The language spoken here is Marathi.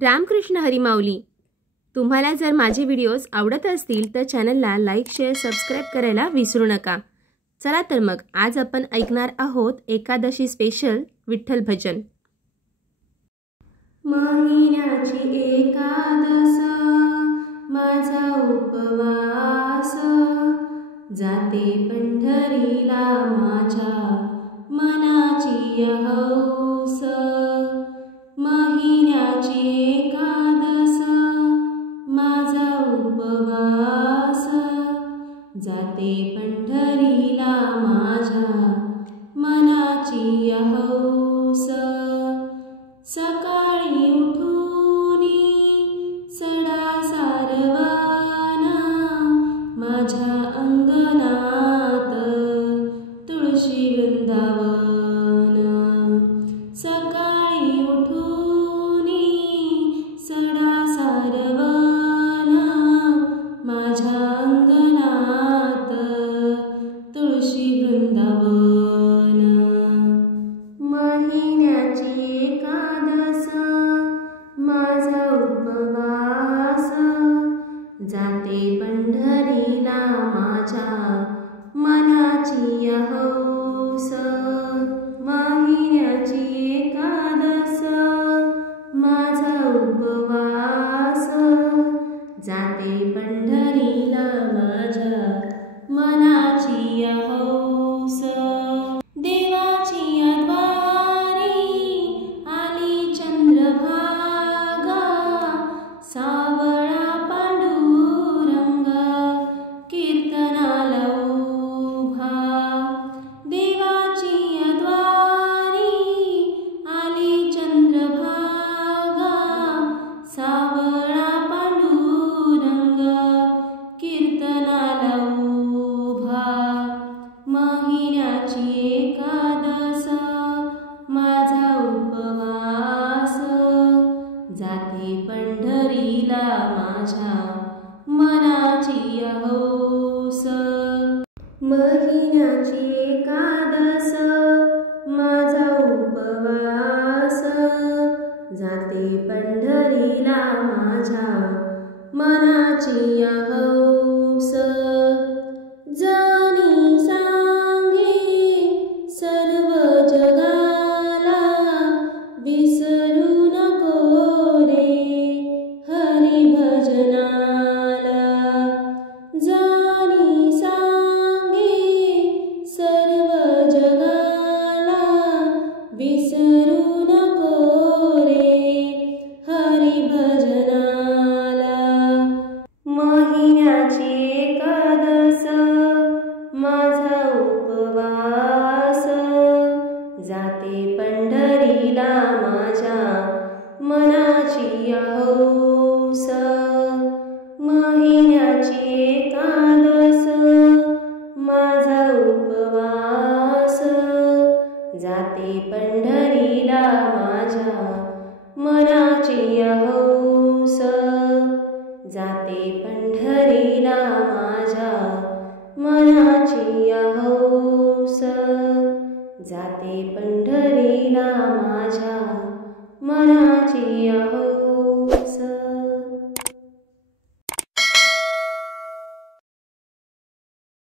रामकृष्ण हरी माऊली। तुम्हाला जर माझे व्हिडिओज आवडत असतील तर चॅनलला लाईक शेअर सबस्क्राइब करायला विसरू नका। चला तर मग आज आपण ऐकणार आहोत एकादशी स्पेशल विठ्ठल भजन। महिन्याची एकादस माझा उपवास, जाते पंढरीला माझ्या मनाची हौस। महिन्याची एकादस माझा उपवास, जाते पंढरीला माझ्या मनाची हौस। सकाळी उठूनी सडा सारवान माझ्या अंगणात तुळशी वृंदावन। सकाळी उठूनी सडा सारवान माझ्या अंगणात तुळशी वृंदावन। महिन्याची एकादस माझा उपवास, जाते पंढरीला माझ्या मनाची हौस। महिन्याची एकादस माझा उपवास, जाते पंढरीला माझ्या मनाची हौस। देवाची द्वारी आली चंद्रभागा, सावळा पांडुरंग कीर्तनाला उभा। देवाची द्वारी आली चंद्रभागा, सावळा पांडुरंग कीर्तनाला उभा। महिन्याची एकादस माझा उपवास, जाते पंढरीला माझ्या मनाची हौस। महिन्याची एकादस माझा उपवास, जाते पंढरीला माझ्या मनाची हौस। जानी सांगे सर्व जगाला, विसरू नको रे हरी भजनाला। जानी सांगे सर्व जगाला, विसरू नको रे हरी भजनाला। महिन्याची एकादस माझा उपवास, जाते पंढरीला माझ्या मनाची हौस। महिन्याची एकादस माझा उपवास, जाते पंढरीला माझ्या मनाची हौस। जाते पंढरीला माझ्या मनाची हौस। जाते पंढरीला माझ्या मनाची हौस।